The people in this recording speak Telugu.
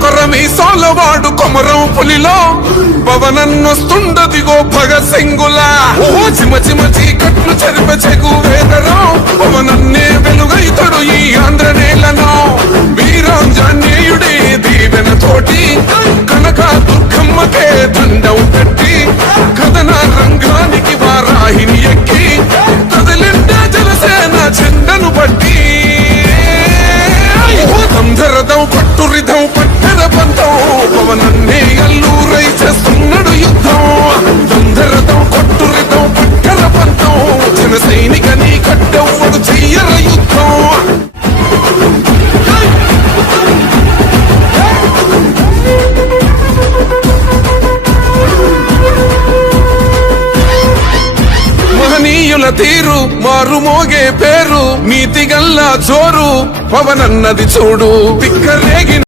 కొర మీ సోలవాడు కొమరం పులిలో పవనన్నొస్తుండదిగో భగత్ సింగులా ఓ చిమ చిమ చీకట్లు చెరిప చెగు వేదరో పవనన్నే వెలుగైతడు ఈ ఆంధ్ర నేలను వీరాంజనేయుడే దీవెన తోటి కనక దుర్గమ్మకే దండం పెట్టి కథన రంగానికి వారాహిని ఎక్కి కదలిండ జలసేన చెండను బట్టి దంధరదం పట్టురిదం పట్టర పంతం పవనన్నే అల్లూరై చేస్తున్నాడు యుద్ధం దంధరదం పట్టురిదం పట్టర పంతం జన సైనిక నీ కట్టెవ్వడు చెయ్యర యుద్ధం మహనీయుల తీరు మారుమోగే పేరు నీతిగల్లా జోరు పవనన్నది చూడు పిక్కరేగి